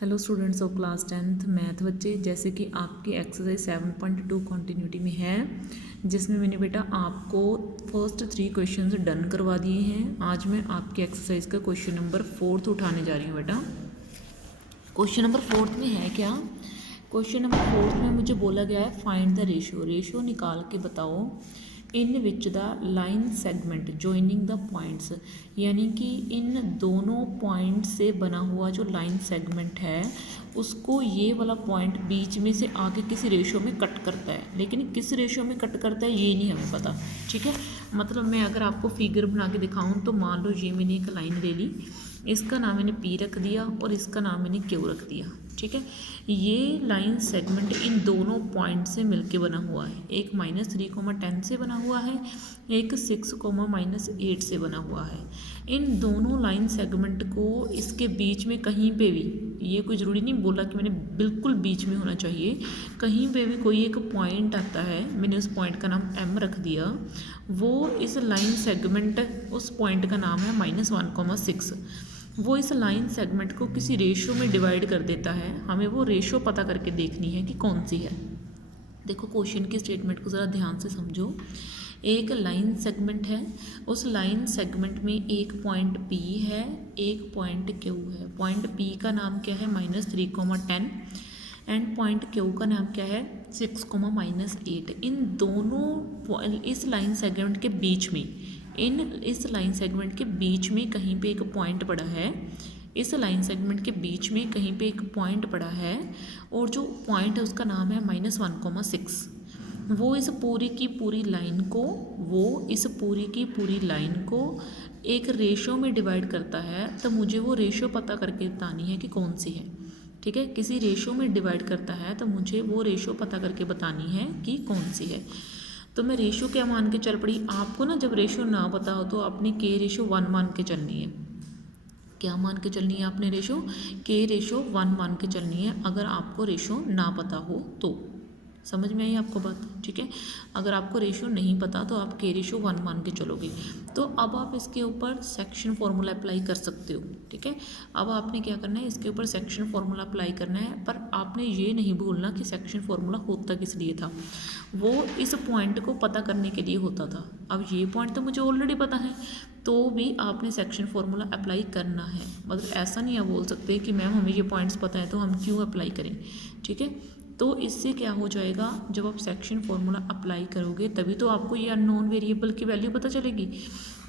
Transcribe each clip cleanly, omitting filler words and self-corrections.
Hello students of class 10th math बच्चे, जैसे कि आपकी एक्सरसाइज 7.2 कंटिन्यूटी में है, जिसमें मैंने बेटा आपको फर्स्ट 3 क्वेश्चंस डन करवा दिए हैं। आज मैं आपकी एक्सरसाइज का क्वेश्चन नंबर 4 उठाने जा रही हूँ बेटा। क्वेश्चन नंबर 4 में है क्या? क्वेश्चन नंबर 4 में मुझे बोला गया है फाइंड द रेशो निकाल के बताओ in which the line segment joining the points, यानी कि इन दोनों पॉइंट से बना हुआ जो लाइन सेगमेंट है उसको ये वाला पॉइंट बीच में से आगे किसी रेशो में कट करता है, लेकिन किस रेशो में कट करता है ये नहीं हमें पता। ठीक है, मतलब मैं अगर आपको फिगर बना के दिखाऊं तो मान लो ये मैंने एक लाइन ले ली, इसका नाम मैंने पी रख दिया और इसका नाम मैंने क्यू रख दिया। ठीक है, ये लाइन सेगमेंट इन दोनों पॉइंट से मिलके बना हुआ है। एक -3,10 से बना हुआ है, एक 6,-8 से बना हुआ है। इन दोनों लाइन सेगमेंट को इसके बीच में कहीं पे भी, ये कोई ज़रूरी नहीं बोला कि मैंने बिल्कुल बीच में होना चाहिए, कहीं पे भी कोई एक पॉइंट आता है, मैंने उस पॉइंट का नाम M रख दिया, वो इस लाइन सेगमेंट, उस पॉइंट का नाम है -1,6। वो इस लाइन सेगमेंट को किसी रेशो में डिवाइड कर देता है। हमें वो रेशो पता करके देखनी है कि कौन सी है। देखो क्वेश्चन की स्टेटमेंट को ज़रा ध्यान से समझो। एक लाइन सेगमेंट है, उस लाइन सेगमेंट में एक पॉइंट P है, एक पॉइंट Q है। पॉइंट P का नाम क्या है -3,10 एंड पॉइंट Q का नाम क्या है 6,-8। इन दोनों इस लाइन सेगमेंट के बीच में, इस लाइन सेगमेंट के बीच में कहीं पे एक पॉइंट पड़ा है, इस लाइन सेगमेंट के बीच में कहीं पे एक पॉइंट पड़ा है और जो पॉइंट है उसका नाम है -1,6। वो इस पूरी की पूरी लाइन को एक रेशो में डिवाइड करता है। तो मुझे वो रेशो पता करके बतानी है कि कौन सी है। ठीक है, किसी रेशो में डिवाइड करता है तो मुझे वो रेशो पता करके बतानी है कि कौन सी है। तो मैं रेशो क्या मान के चल पड़ी, आपको ना जब रेशो ना पता हो तो आपने के रेशो 1 मान के चलनी है। क्या मान के चलनी है आपने रेशो? के रेशो 1 मान के चलनी है, अगर आपको रेशो ना पता हो तो। समझ में आई आपको बात? ठीक है, अगर आपको रेशो नहीं पता तो आप के रेशो 1 मान के चलोगे। तो अब आप इसके ऊपर सेक्शन फार्मूला अप्लाई कर सकते हो। ठीक है, अब आपने क्या करना है, इसके ऊपर सेक्शन फार्मूला अप्लाई करना है, पर आपने ये नहीं भूलना कि सेक्शन फार्मूला होता किस लिए था। वो इस पॉइंट को पता करने के लिए होता था। अब ये पॉइंट तो मुझे ऑलरेडी पता है, तो भी आपने सेक्शन फार्मूला अप्लाई करना है। मतलब ऐसा नहीं आप बोल सकते कि मैम हमें ये पॉइंट्स पता है तो हम क्यों अप्लाई करें। ठीक है, तो इससे क्या हो जाएगा, जब आप सेक्शन फार्मूला अप्लाई करोगे तभी तो आपको ये अननोन वेरिएबल की वैल्यू पता चलेगी।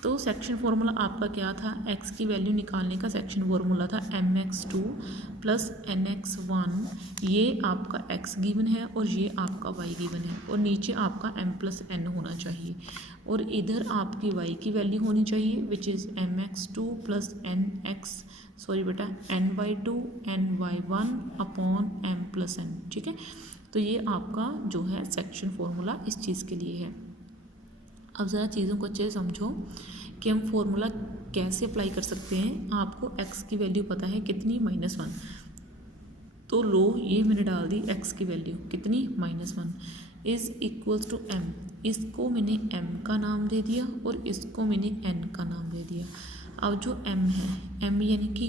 तो सेक्शन फार्मूला आपका क्या था, x की वैल्यू निकालने का सेक्शन फार्मूला था mx2 + nx1। ये आपका x गिवन है और ये आपका y गिवन है, और नीचे आपका m + n होना चाहिए, और इधर आपकी y की वैल्यू होनी चाहिए which is mx2 + ny2 ny1 upon m + n। ठीक है, तो ये आपका जो है सेक्शन फार्मूला इस चीज़ के लिए है। अब ज़रा चीज़ों को अच्छे से समझो कि हम फार्मूला कैसे अप्लाई कर सकते हैं। आपको x की वैल्यू पता है कितनी, -1, तो लो ये मैंने डाल दी x की वैल्यू कितनी, -1 इज़ इक्वल्स टू m। इसको मैंने m का नाम दे दिया और इसको मैंने n का नाम दे दिया। अब जो m है, m यानी कि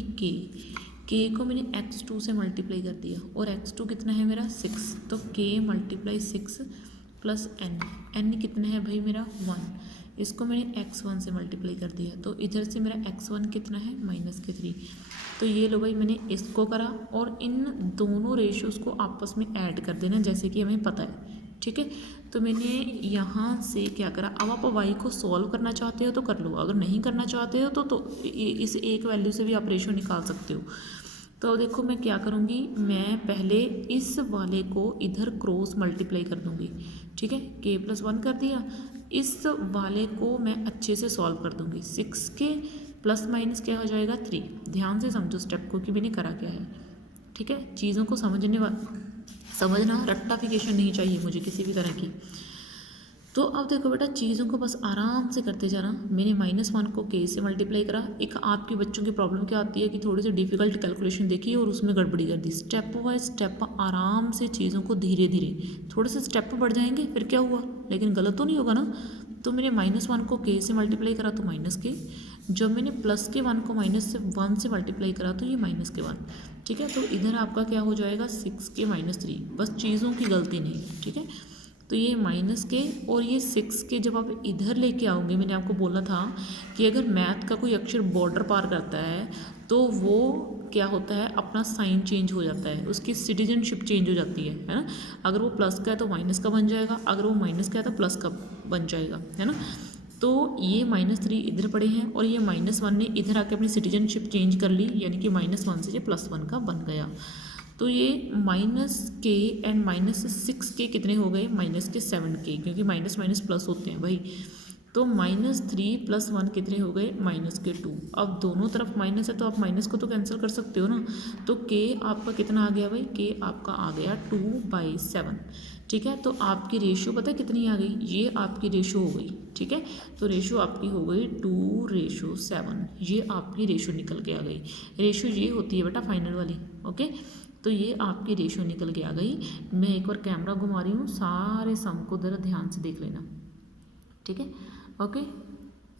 k को मैंने x2 से मल्टीप्लाई कर दिया, और x2 कितना है मेरा 6, तो k × 6 + n कितना है भाई मेरा 1। इसको मैंने x1 से मल्टीप्लाई कर दिया, तो इधर से मेरा x1 कितना है -3। तो ये लो भाई मैंने इसको करा, और इन दोनों रेशियोज़ को आपस में ऐड कर देना जैसे कि हमें पता है। ठीक है, तो मैंने यहाँ से क्या करा। अब आप y को सॉल्व करना चाहते हो तो कर लो, अगर नहीं करना चाहते हो तो इस एक वैल्यू से भी आप रेशियो निकाल सकते हो। तो देखो मैं क्या करूँगी, मैं पहले इस वाले को इधर क्रॉस मल्टीप्लाई कर दूँगी। ठीक है, k + 1 कर दिया, इस वाले को मैं अच्छे से सॉल्व कर दूँगी। 6k ± क्या हो जाएगा 3। ध्यान से समझो स्टेप को कि मैंने करा क्या है। ठीक है, चीज़ों को समझना, रट्टाफिकेशन नहीं चाहिए मुझे किसी भी तरह की। तो अब देखो बेटा, चीज़ों को बस आराम से करते जाना। मैंने -1 को k से मल्टीप्लाई करा। एक आपके बच्चों की प्रॉब्लम क्या आती है कि थोड़ी सी डिफ़िकल्ट कैलकुलेशन देखी और उसमें गड़बड़ी कर दी। स्टेप बाय स्टेप आराम से चीज़ों को धीरे धीरे, थोड़े से स्टेप बढ़ जाएंगे फिर क्या हुआ, लेकिन गलत तो नहीं होगा ना। तो मैंने -1 को k से मल्टीप्लाई करा तो -k, जब मैंने प्लस के 1 को -1 से मल्टीप्लाई करा तो ये -1, ठीक है। तो इधर आपका क्या हो जाएगा 6 के -3, बस चीज़ों की गलती नहीं, ठीक है। तो ये माइनस के और ये 6 के जब आप इधर लेके आओगे, मैंने आपको बोला था कि अगर मैथ का कोई अक्षर बॉर्डर पार करता है तो वो क्या होता है, अपना साइन चेंज हो जाता है, उसकी सिटीजनशिप चेंज हो जाती है ना। अगर वो प्लस का है तो माइनस का बन जाएगा, अगर वो माइनस का है तो प्लस का बन जाएगा, है ना। तो ये -3 इधर पड़े हैं और ये -1 ने इधर आके अपनी सिटीजनशिप चेंज कर ली, यानी कि -1 से ये +1 का बन गया। तो ये -k एंड -6k कितने हो गए, -7k, क्योंकि माइनस माइनस प्लस होते हैं भाई। तो -3 + 1 कितने हो गए, -2। अब दोनों तरफ माइनस है तो आप माइनस को तो कैंसिल कर सकते हो ना। तो k आपका कितना आ गया भाई, k आपका आ गया 2/7, ठीक है। तो आपकी रेशियो पता है कितनी आ गई, ये आपकी रेशियो हो गई, ठीक है। तो रेशियो आपकी हो गई 2:7, ये आपकी रेशियो निकल के आ गई। रेशियो ये होती है बेटा फाइनल वाली, ओके। तो ये आपकी रेशियो निकल के आ गई। मैं एक बार कैमरा घुमा रही हूँ, सारे सम को ज़रा ध्यान से देख लेना, ठीक है, ओके।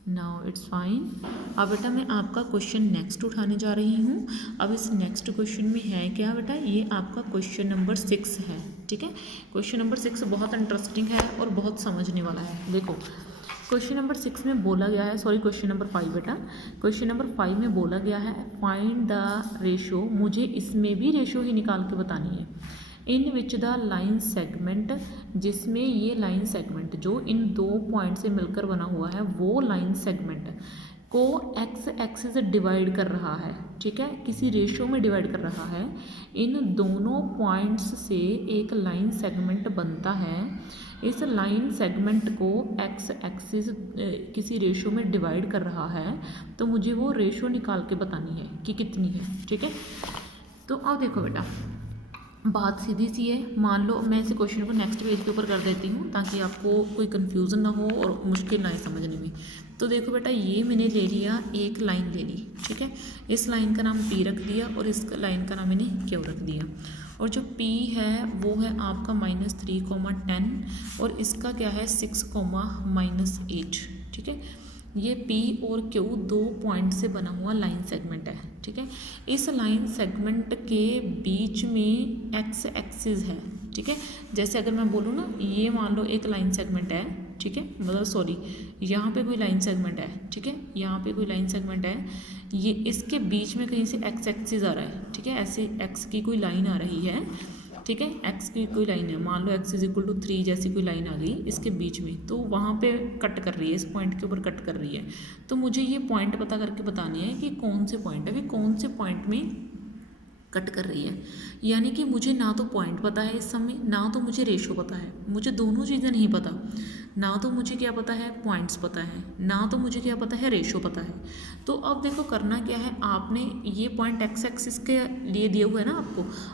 Now it's fine. अब बेटा मैं आपका क्वेश्चन नेक्स्ट उठाने जा रही हूँ। अब इस नेक्स्ट क्वेश्चन में है क्या बेटा, ये आपका क्वेश्चन नंबर 6 है, ठीक है। क्वेश्चन नंबर 6 बहुत इंटरेस्टिंग है और बहुत समझने वाला है। देखो क्वेश्चन नंबर 6 में बोला गया है, सॉरी क्वेश्चन नंबर 5 बेटा, क्वेश्चन नंबर 5 में बोला गया है फाइंड द रेशो, मुझे इसमें भी रेशो ही निकाल के बतानी है। इन विच द लाइन सेगमेंट, जिसमें ये लाइन सेगमेंट जो इन 2 पॉइंट से मिलकर बना हुआ है, वो लाइन सेगमेंट को एक्स एक्सिस डिवाइड कर रहा है, ठीक है, किसी रेशो में डिवाइड कर रहा है। इन दोनों पॉइंट्स से एक लाइन सेगमेंट बनता है। इस लाइन सेगमेंट को एक्स एक्सिस किसी रेशो में डिवाइड कर रहा है, तो मुझे वो रेशो निकाल के बतानी है कि कितनी है, ठीक है। तो अब देखो बेटा बात सीधी सी है। मान लो मैं इस क्वेश्चन को नेक्स्ट पेज के ऊपर कर देती हूँ ताकि आपको कोई कंफ्यूजन ना हो और मुश्किल ना आए समझने में। तो देखो बेटा ये मैंने ले लिया, एक लाइन ले ली, ठीक है। इस लाइन का नाम P रख दिया और इस लाइन का नाम मैंने Q रख दिया। और जो P है वो है आपका -3, 10 और इसका क्या है 6, -8, ठीक है। ये P और Q 2 पॉइंट से बना हुआ लाइन सेगमेंट है, ठीक है। इस लाइन सेगमेंट के बीच में एक्स एक्सिस है, ठीक है। जैसे अगर मैं बोलूँ ना, ये मान लो एक लाइन सेगमेंट है, ठीक है, मतलब सॉरी यहाँ पे कोई लाइन सेगमेंट है, ठीक है, यहाँ पे कोई लाइन सेगमेंट है, ये इसके बीच में कहीं से एक्स एक्सिस आ रहा है, ठीक है, ऐसे एक्स की कोई लाइन आ रही है, ठीक है, एक्स की कोई लाइन है, मान लो x = 3 जैसी कोई लाइन आ गई इसके बीच में, तो वहाँ पे कट कर रही है, इस पॉइंट के ऊपर कट कर रही है। तो मुझे ये पॉइंट पता करके बतानी है कि कौन से पॉइंट है, कौन से पॉइंट में कट कर रही है। यानी कि मुझे ना तो पॉइंट पता है इस समय, ना तो मुझे रेशो पता है, मुझे दोनों चीज़ें नहीं पता। ना तो मुझे क्या पता है, पॉइंट्स पता है, ना तो मुझे क्या पता है, रेशो पता है। तो अब देखो करना क्या है, आपने ये पॉइंट एक्स एक्सिस के लिए दिए हुए है ना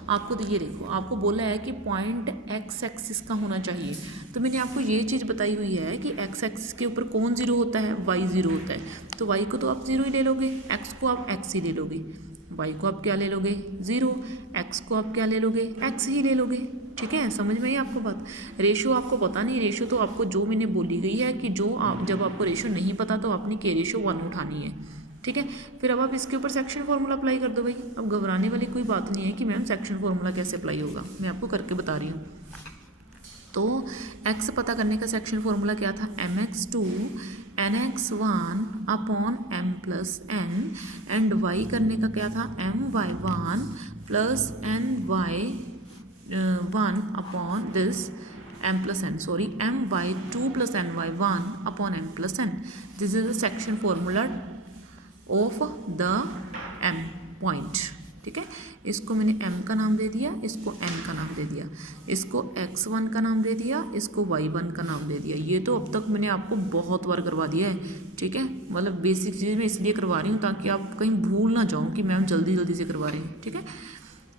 आपको तो ये देखो आपको बोला है कि पॉइंट एक्स एक्सिस का होना चाहिए। तो मैंने आपको ये चीज़ बताई हुई है कि एक्स एक्सिस के ऊपर कौन 0 होता है, वाई 0 होता है। तो वाई को तो आप 0 ही ले लोगे, एक्स को आप एक्स ही ले लोगे, वाई को आप क्या ले लोगे 0, एक्स को आप क्या ले लोगे एक्स ही ले लोगे, ठीक है। समझ में आई आपको बात। रेशो आपको पता नहीं, रेशो तो आपको जो मैंने बोली गई है कि जो आप जब आपको रेशो नहीं पता तो आपने के रेशो 1 उठानी है, ठीक है। फिर अब आप इसके ऊपर सेक्शन फॉर्मूला अप्लाई कर दो भाई। अब घबराने वाली कोई बात नहीं है कि मैम सेक्शन फॉर्मूला कैसे अप्लाई होगा, मैं आपको करके बता रही हूँ। तो x पता करने का सेक्शन फॉर्मूला क्या था, mx2 nx1 upon m plus n, and y करने का क्या था my1 plus ny1 upon this m plus n, sorry my2 plus ny1 upon m plus n। This is the section formula of the m point, ठीक है। इसको मैंने m का नाम दे दिया, इसको n का नाम दे दिया, इसको x1 का नाम दे दिया, इसको y1 का नाम दे दिया। ये तो अब तक मैंने आपको बहुत बार करवा दिया है, ठीक है। मतलब बेसिक चीज़ मैं इसलिए करवा रही हूँ ताकि आप कहीं भूल ना जाओ कि मैम जल्दी जल्दी से करवा रही हैं, ठीक है।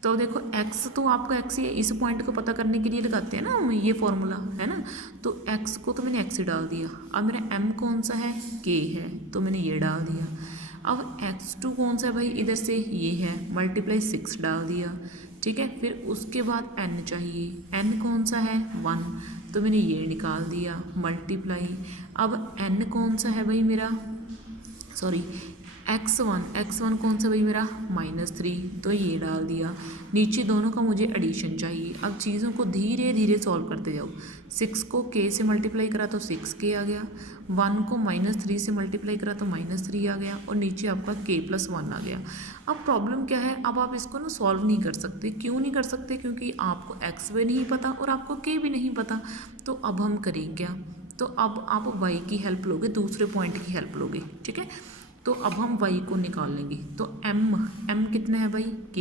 तो देखो x तो आपका x ही है, इस पॉइंट को पता करने के लिए लगाते हैं ना हम ये फॉर्मूला, है ना। तो x को तो मैंने x ही डाल दिया। अब मेरा m कौन सा है, k है, तो मैंने ये डाल दिया। अब x2 कौन सा है भाई, इधर से ये है, मल्टीप्लाई 6 डाल दिया, ठीक है। फिर उसके बाद n चाहिए, n कौन सा है 1, तो मैंने ये निकाल दिया, मल्टीप्लाई। अब n कौन सा है भाई मेरा, सॉरी x1 कौन सा भाई मेरा -3, तो ये डाल दिया। नीचे दोनों का मुझे एडिशन चाहिए। अब चीज़ों को धीरे धीरे सॉल्व करते जाओ। 6 को k से मल्टीप्लाई करा तो 6k आ गया, 1 को -3 से मल्टीप्लाई करा तो -3 आ गया, और नीचे आपका k+1 आ गया। अब प्रॉब्लम क्या है, अब आप इसको ना सॉल्व नहीं कर सकते। क्यों नहीं कर सकते? क्योंकि आपको x भी नहीं पता और आपको k भी नहीं पता। तो अब हम करें क्या, तो अब आप y की हेल्प लोगे, दूसरे पॉइंट की हेल्प लोगे, ठीक है। तो अब हम y को निकाल लेंगे। तो m कितना है भाई, k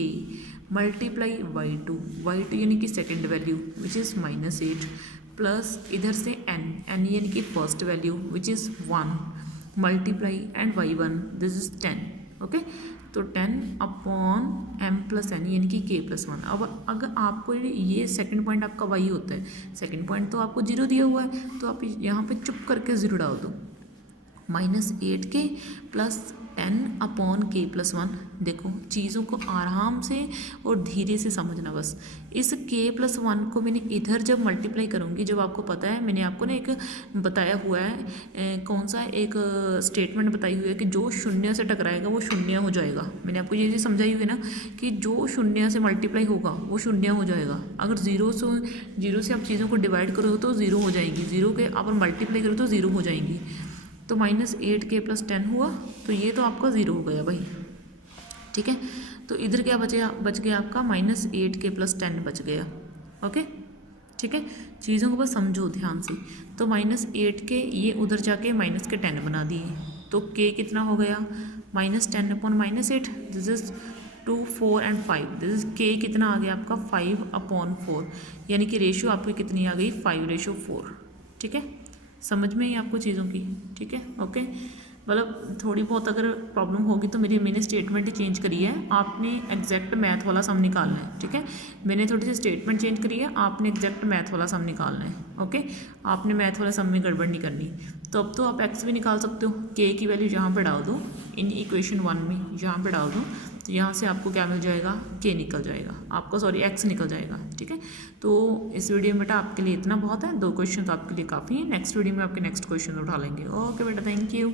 मल्टीप्लाई y2 यानी कि second value which is -8, plus इधर से n यानी कि first value which is 1 multiply and y1 this is 10। Okay, तो 10 अपॉन m+n यानी कि k+1। अब अगर आपको ये सेकंड पॉइंट आपका y होता है, सेकंड पॉइंट तो आपको 0 दिया हुआ है, तो आप यहाँ पे चुप करके 0 डाल दो। -8k + 10 upon k+1। देखो चीज़ों को आराम से और धीरे से समझना बस। इस k+1 को मैंने इधर जब मल्टीप्लाई करूँगी, जब आपको पता है, मैंने आपको ना एक बताया हुआ है, कौन सा एक स्टेटमेंट बताई हुई है कि जो शून्य से टकराएगा वो शून्य हो जाएगा। मैंने आपको ये चीज़ समझाई हुई है ना कि जो शून्य से मल्टीप्लाई होगा वो शून्य हो जाएगा। अगर जीरो से आप चीज़ों को डिवाइड करोगे तो 0 हो जाएगी, 0 के आप मल्टीप्लाई करो तो 0 हो जाएंगी। तो -8k + 10 हुआ, तो ये तो आपका 0 हो गया भाई, ठीक है। तो इधर क्या बच गया आपका -8k + 10 बच गया। ओके, ठीक है, चीज़ों को बस समझो ध्यान से। तो -8k ये उधर जाके -10 बना दिए, तो k कितना हो गया, -10 upon -8 this is 2, 4 and 5, this is k कितना आ गया आपका 5/4, यानी कि रेशियो आपकी कितनी आ गई 5:4। ठीक है, समझ में ही आपको चीज़ों की, ठीक है। ओके, मतलब थोड़ी बहुत अगर प्रॉब्लम होगी तो मैंने स्टेटमेंट ही चेंज करी है, आपने एग्जैक्ट मैथ वाला सम निकालना है, ठीक है। मैंने थोड़ी सी स्टेटमेंट चेंज करी है, आपने एग्जैक्ट मैथ वाला सम निकालना है। ओके, आपने मैथ वाला सम में गड़बड़ नहीं करनी। तो अब तो आप एक्स भी निकाल सकते हो, के की वैल्यू यहाँ पर डाल दो, इन इक्वेशन 1 में यहाँ पर डाल दो, तो यहाँ से आपको क्या मिल जाएगा, के निकल जाएगा आपका, सॉरी एक्स निकल जाएगा, ठीक है। तो इस वीडियो में बेटा आपके लिए इतना बहुत है, 2 क्वेश्चन तो आपके लिए काफ़ी है। नेक्स्ट वीडियो में आपके नेक्स्ट क्वेश्चन उठा लेंगे। ओके बेटा, थैंक यू।